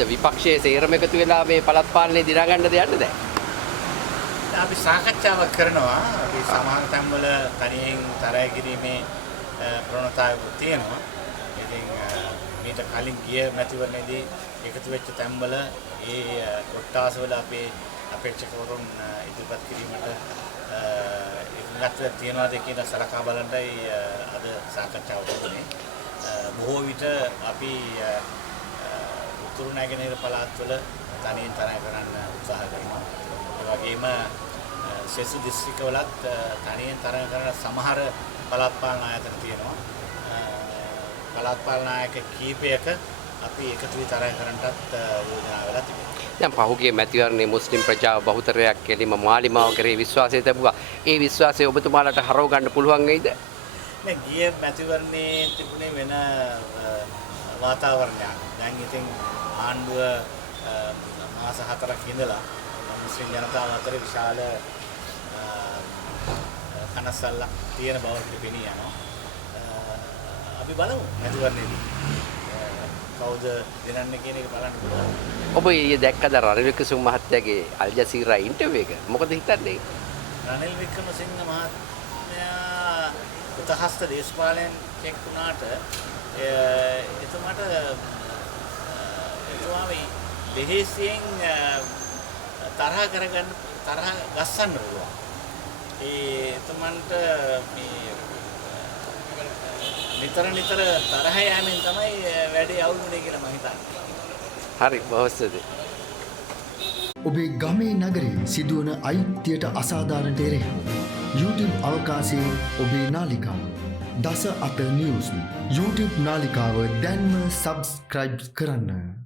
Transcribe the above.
මොකද්ද විපක්ෂයේ සේරම එකතු වෙලා මේ පළාත් පාලනේ දිනා ගන්නද යන්නේ දැන්? අපි සාකච්ඡාවක් කරනවා. අපි සමාන තැන්වල තනියෙන් තරය කිරීමේ ප්‍රවණතාවයක් තියෙනවා. ඉතින් මීට කලින් ගිය මැතිවරණයේදී එකතු වෙච්ච තැන්වල ඒ කොට්ටාසවල අපේ අපේක්ෂකවරුන් ඉදිරිපත් කිරීමට එකඟත්වයක් තියනවාද කියන සලකා බලන්නයි අද සාකච්ඡාව කරන්නේ. බොහෝ විට අපි උතුරු නැගෙනහිර පළාත්වල තනියෙන් තරය කරන්න උත්සාහ කරනවා. ඒ වගේම සෙසු දිස්ත්‍රික්කවලත් තනියෙන් තරය කරන සමහර පළාත් පාලන ආයතන තියෙනවා. පළාත් පාලන ආයක කීපයක අපි එකතු වී තරය කරන්නටත් යෝජනා වෙලා තිබෙනවා. දැන් පහුගිය මැතිවරණයේ මුස්ලිම් ප්‍රජාව බහුතරයක් කෙලිම මාලිමාව කරේ විශ්වාසය තිබුණා. ඒ විශ්වාසය ඔබතුමාලට හරව ගන්න පුළුවන් වෙයිද? මේ ගිය මැතිවරණයේ තිබුණේ වෙන වාතාවරණයක්. දැන් ඉතින් ආණ්ඩුව මාස 4ක් ඉඳලා මුස්ලිම් ජනතාව අතර විශාල කනස්සල්ලක් තියෙන බවට පෙනී යනවා. අපි බලමු මැතිවරණයේදී කවුද දෙනන්නේ කියන එක බලන්න පුළුවන්. ඔබ ඊයේ දැක්කද රනිල් වික්‍රමසිංහ මහත්තයාගේ අල් ජසීරා ඉන්ටර්විව් එක? මොකද හිතන්නේ? රනිල් වික්‍රමසිංහ මහත්මයා උතහස්ත දේශපාලනඥයෙක් වුණාට එතුමාට එතුමාගේ දෙහිසියෙන් තරහ ගස්සන්න පුළුවන්. එතුමන්ට නිතර තරහ යෑමෙන් තමයි වැඩේ අවුලුනේ කියලා මම හිතන්නේ. හරි බොහොස්තුතියි. ඔබේ ගමේ නගරේ සිදුවන අයිතියට අසාධාරණට එරෙහිව YouTube අවකාශයේ ඔබේ නාලිකාව දස අත නිවුස් YouTube නාලිකාව දැන්ම සබ්ස්ක්‍රයිබ් කරන්න.